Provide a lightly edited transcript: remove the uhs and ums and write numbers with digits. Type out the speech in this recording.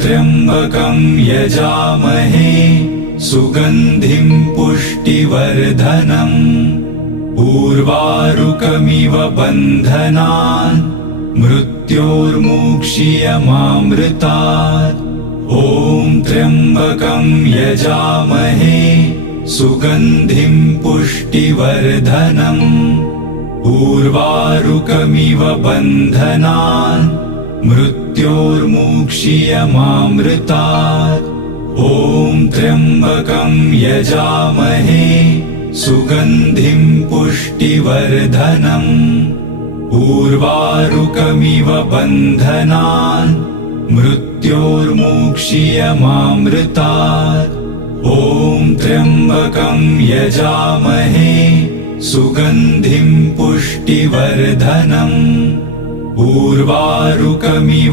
त्र्यम्बकं यजामहे सुगन्धिं पुष्टिवर्धनम् उर्वारुकमिव बन्धनान् मृत्योर्मुक्षीयमामृतात्। ॐ त्र्यम्बकं यजामहे सुगन्धिं पुष्टिवर्धनम् उर्वारुकमिव बन्धनान् मृत्योर्मुक्षीयमामृतात्। ॐ त्र्यम्बकं यजामहे सुगन्धिं पुष्टिवर्धनम् उर्वारुकमिव बन्धनान् मृत्योर्मुक्षीयमामृतात्। ॐ त्र्यम्बकं यजामहे सुगन्धिं पुष्टिवर्धनम् उर्वारुकमिव